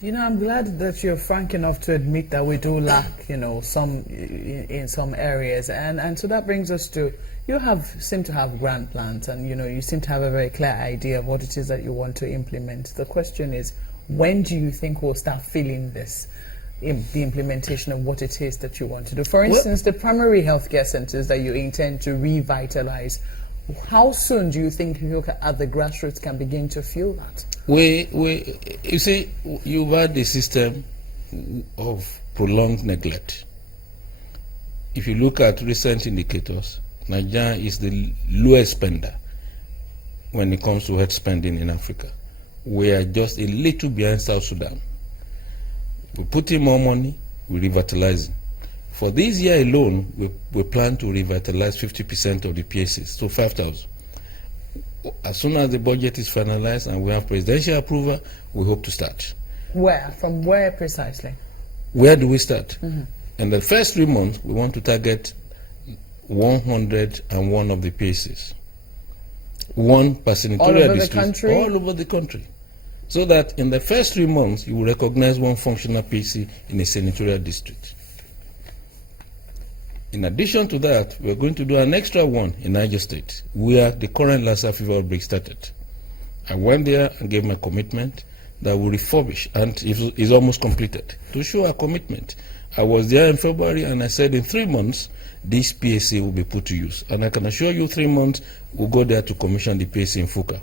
I'm glad that you're frank enough to admit that we do lack, some in some areas, and so that brings us to seem to have grand plans, and you seem to have a very clear idea of what it is that you want to implement. The question is, when do you think we'll start feeling this, the implementation of what it is that you want to do? For instance, the primary healthcare centers that you intend to revitalize. How soon do you think you at the grassroots can begin to feel that? You see, you've had the system of prolonged neglect. If you look at recent indicators, Nigeria is the lowest spender when it comes to health spending in Africa. We are just a little behind South Sudan. We put in more money, we revitalize. For this year alone, we plan to revitalize 50% of the PACs, so 5,000. As soon as the budget is finalized and we have presidential approval, we hope to start. Where? From where precisely? Where do we start? In the first 3 months, we want to target 101 of the PACs. One per senatorial district. All over the country. So that in the first 3 months, you will recognize one functional PAC in a senatorial district. In addition to that, we are going to do an extra one in Niger State, where the current Lassa fever outbreak started. I went there and gave my commitment that we refurbish, and it is almost completed, to show our commitment. I was there in February, and I said in 3 months, this PAC will be put to use. And I can assure you 3 months, we'll go there to commission the PAC in Fuka.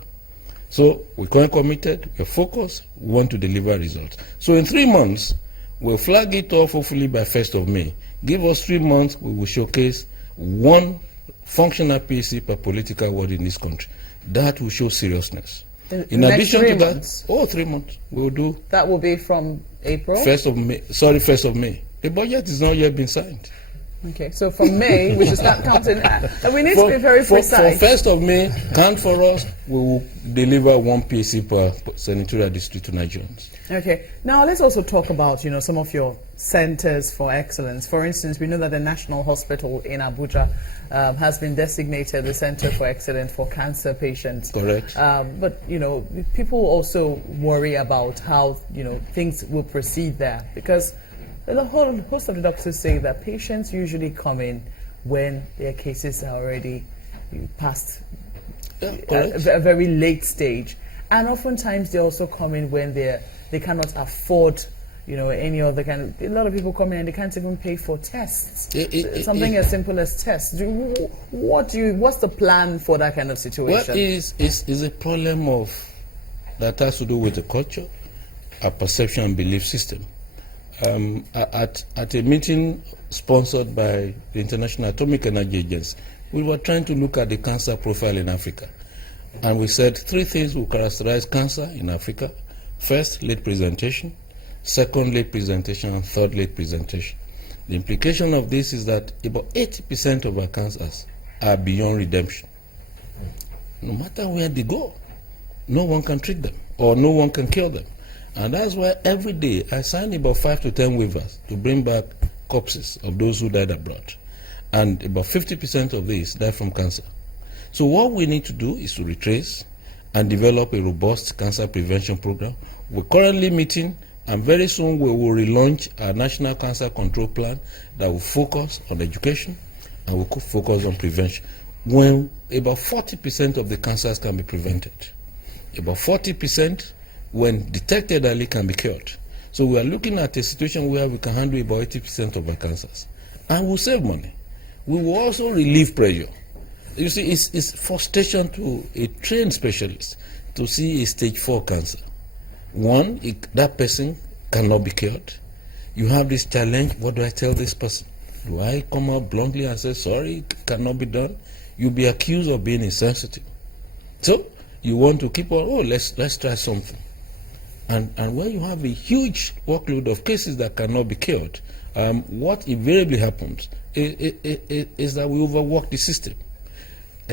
So we're quite committed, we're focused, we want to deliver results. So in 3 months, we'll flag it off hopefully by 1st of May. Give us 3 months, we will showcase one functional PAC per political ward in this country. That will show seriousness. In addition to that, 3 months, we will do. That will be from April? 1st of May. Sorry, 1st of May. The budget is not yet been signed. Okay, so from May, we should start counting. And we need to be very precise. For 1st of May, count for us, we will deliver one PAC per senatorial district to Nigerians. Okay, now let's also talk about, some of your centers for excellence. For instance, we know that the National Hospital in Abuja has been designated the Center for Excellence for cancer patients. Correct. But, people also worry about how, things will proceed there, because a whole host of the doctors say that patients usually come in when their cases are already past a very late stage. And oftentimes they also come in when they cannot afford, any other kind of. A lot of people come in and they can't even pay for tests. Something as simple as tests. What's the plan for that kind of situation? Well, is a problem that has to do with the culture, a perception and belief system. At a meeting sponsored by the International Atomic Energy Agency, we were trying to look at the cancer profile in Africa. And we said 3 things will characterize cancer in Africa. First, late presentation. Second, late presentation. And third, late presentation. The implication of this is that about 80% of our cancers are beyond redemption. No matter where they go, no one can treat them or no one can cure them. And that's why every day I sign about 5 to 10 waivers to bring back corpses of those who died abroad. And about 50% of these die from cancer. So what we need to do is to retrace and develop a robust cancer prevention program. We're currently meeting, and very soon we will relaunch our National Cancer Control Plan that will focus on education and will focus on prevention. When about 40% of the cancers can be prevented. About 40%, when detected early, can be cured. So we are looking at a situation where we can handle about 80% of our cancers. And we'll save money. We will also relieve pressure. You see, it's frustration to a trained specialist to see a stage 4 cancer. One, that person cannot be cured. You have this challenge, what do I tell this person? Do I come out bluntly and say, sorry, it cannot be done? You'll be accused of being insensitive. So you want to keep on, let's try something. And when you have a huge workload of cases that cannot be cured, what invariably happens is that we overwork the system,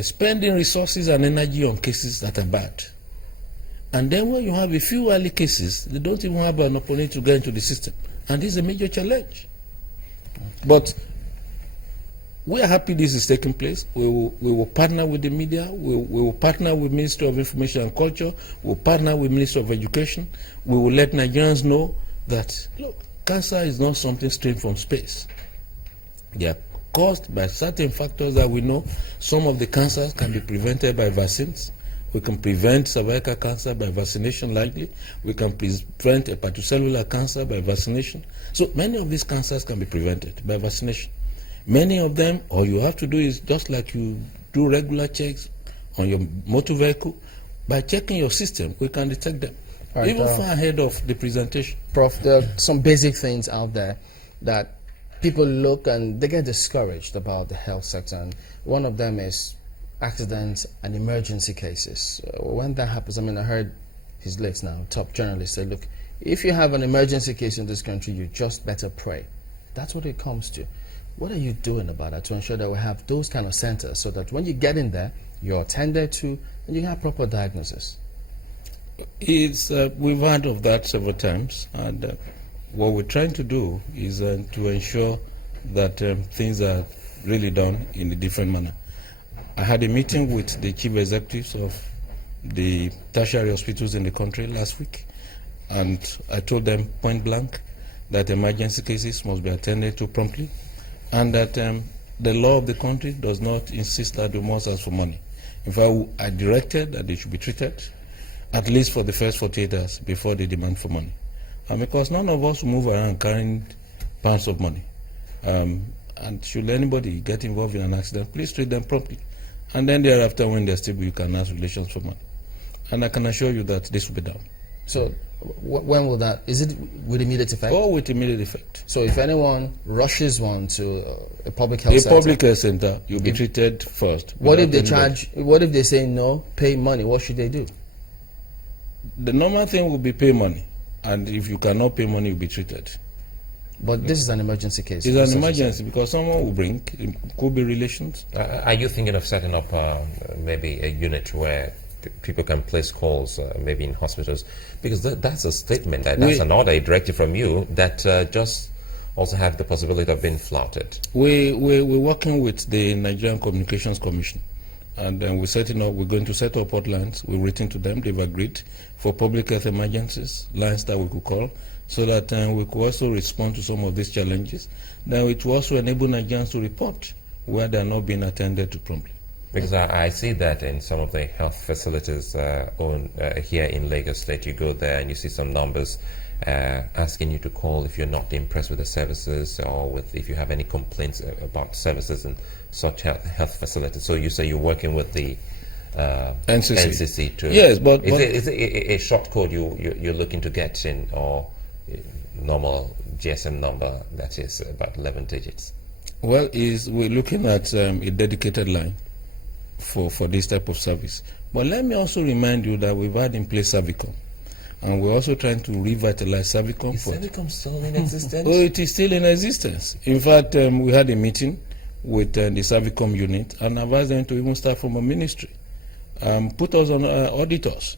spending resources and energy on cases that are bad. And then when you have a few early cases, they don't even have an opportunity to get into the system. And this is a major challenge. But we are happy this is taking place. We will partner with the media. We will partner with Ministry of Information and Culture. We will partner with Ministry of Education. We will let Nigerians know that, look, cancer is not something straight from space. They are caused by certain factors that we know. Some of the cancers can be prevented by vaccines. We can prevent cervical cancer by vaccination likely. We can prevent hepatocellular cancer by vaccination. So many of these cancers can be prevented by vaccination. Many of them, all you have to do is just like you do regular checks on your motor vehicle, by checking your system, we can detect them. Right, even far ahead of the presentation. Prof, there are some basic things out there that people look and they get discouraged about the health sector. And one of them is accidents and emergency cases. When that happens, I mean, I heard his late now, top journalist say, look, if you have an emergency case in this country, you just better pray. That's what it comes to. What are you doing about that to ensure that we have those kind of centers so that when you get in there, you're attended to and you have proper diagnosis? We've heard of that several times, and what we're trying to do is to ensure that things are really done in a different manner. I had a meeting with the chief executives of the tertiary hospitals in the country last week, and I told them point blank that emergency cases must be attended to promptly, and that the law of the country does not insist that we must ask for money. In fact, I directed that they should be treated at least for the first 48 hours before they demand for money. And because none of us move around carrying pounds of money. And should anybody get involved in an accident, please treat them promptly. And then thereafter, when they're stable, you can ask relations for money. And I can assure you that this will be done. So when will that, is it with immediate effect? Oh, with immediate effect. So if anyone rushes one to a public health center? A public health center, you'll be treated first. What if they charge, what if they say no, pay money? What should they do? The normal thing will be pay money. And if you cannot pay money, you'll be treated. But this is an emergency case. It's an emergency because someone will bring, it could be relations. Are you thinking of setting up maybe a unit where people can place calls, maybe in hospitals? Because that's a statement, that's an order, a directive from you that just also have the possibility of being flouted. We're working with the Nigerian Communications Commission. And then we're going to set up hotlines. We've written to them, they've agreed, for public health emergencies, lines that we could call, so that we could also respond to some of these challenges. Then it will also enable Nigerians to report where they are not being attended to promptly. Because I see that in some of the health facilities here in Lagos State, you go there and you see some numbers asking you to call if you're not impressed with the services or if you have any complaints about services in such health facilities. So you say you're working with the NCC to... Yes, but... Is it a short code you're looking to get in, or normal GSM number that is about 11 digits? Well, we're looking at a dedicated line for this type of service. But let me also remind you that we've had in place Servicom. And we're also trying to revitalize Servicom. Is Servicom still in existence? Oh, it is still in existence. In fact, we had a meeting with the Servicom unit and advised them to even start from a ministry. Put us on auditors.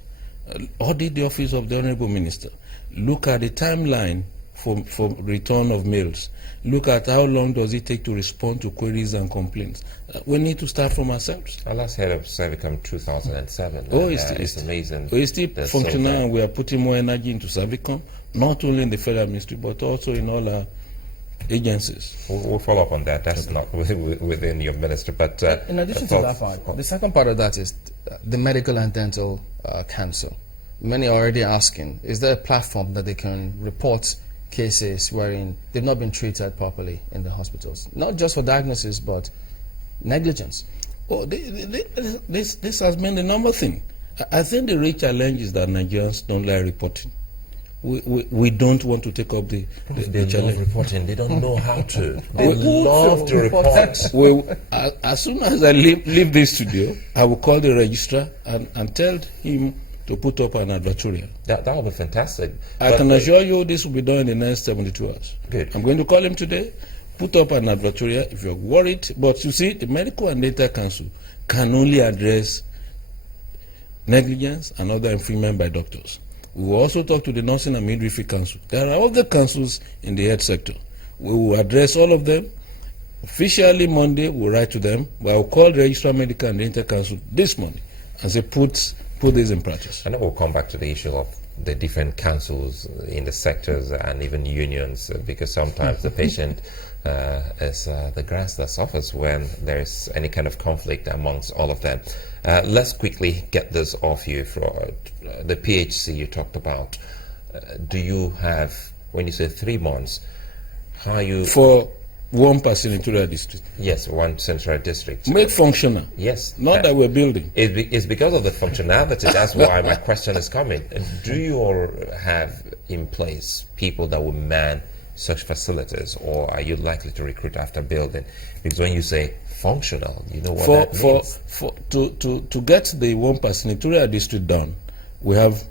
Audit the office of the Honorable Minister. Look at the timeline for return of mails. Look at how long does it take to respond to queries and complaints. We need to start from ourselves. I last heard of Servicom 2007. Oh, it's amazing. It's still functional, and we are putting more energy into Servicom, not only in the federal ministry, but also in all our agencies. We'll follow up on that. That's not within your ministry. But in addition to that part, the second part of that is the Medical and Dental Council. Many are already asking, is there a platform that they can report cases wherein they've not been treated properly in the hospitals? Not just for diagnosis, but negligence. Oh, this has been the number thing. I think the real challenge is that Nigerians don't like reporting. We don't want to take up the challenge. Reporting. They don't know how to. They love to report. Well, as soon as I leave this studio, I will call the registrar and tell him to put up an advertorial. That would be fantastic. I can assure you this will be done in the next 72 hours. Good. I'm going to call him today, put up an advertorial if you're worried. But you see, the Medical and Dental Council can only address negligence and other infringement by doctors. We will also talk to the Nursing and Midwifery Council. There are other councils in the health sector. We will address all of them. Officially Monday, we'll write to them, but I'll call the Registrar Medical and the Inter-Council this morning and say, put this in practice. And then we'll come back to the issue of the different councils in the sectors and even unions, because sometimes the patient is the grass that suffers when there's any kind of conflict amongst all of them. Let's quickly get this off you. For the PHC you talked about, do you have, when you say 3 months, how are you... For one senatorial district. Yes, one central district. Make functional. Yes. Not that we're building. It's because of the functionality. That's why my question is coming. Do you all have in place people that will man such facilities, or are you likely to recruit after building? Because when you say functional, you know what that means. To get the one senatorial district done, we have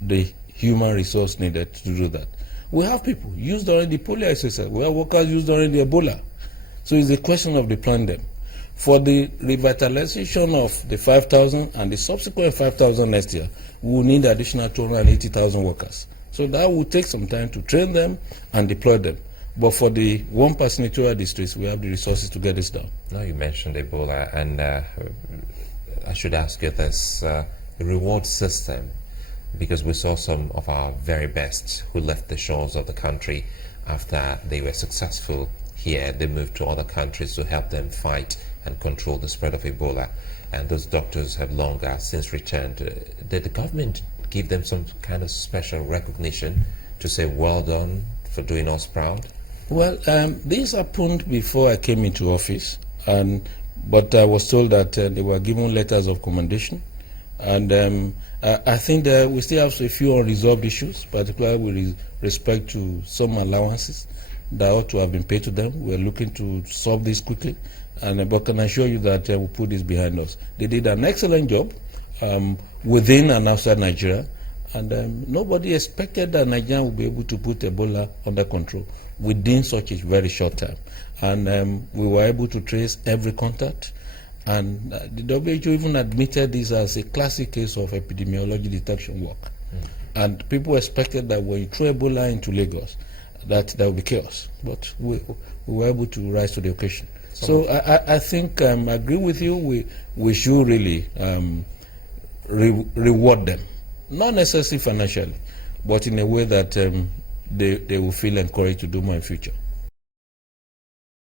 the human resource needed to do that. We have people used during the polio exercise. We have workers used during the Ebola. So it's a question of deploying them. For the revitalization of the 5,000 and the subsequent 5,000 next year, we will need additional 280,000 workers. So that will take some time to train them and deploy them. But for the one senatorial districts, we have the resources to get this done. Now you mentioned Ebola, and I should ask you this reward system, because we saw some of our very best who left the shores of the country after they were successful here. They moved to other countries to help them fight and control the spread of Ebola. And those doctors have long since returned. Did the government give them some kind of special recognition to say, well done for doing us proud? Well, this happened before I came into office, but I was told that they were given letters of commendation. And I think that we still have a few unresolved issues, particularly with respect to some allowances that ought to have been paid to them. We're looking to solve this quickly, but can assure you that we'll put this behind us. They did an excellent job within and outside Nigeria, and nobody expected that Nigeria would be able to put Ebola under control within such a very short time. And we were able to trace every contact. And the WHO even admitted this as a classic case of epidemiology detection work. And people expected that when you throw Ebola into Lagos, that there would be chaos. But we were able to rise to the occasion. So I think I agree with you. We should really reward them, not necessarily financially, but in a way that they will feel encouraged to do more in future.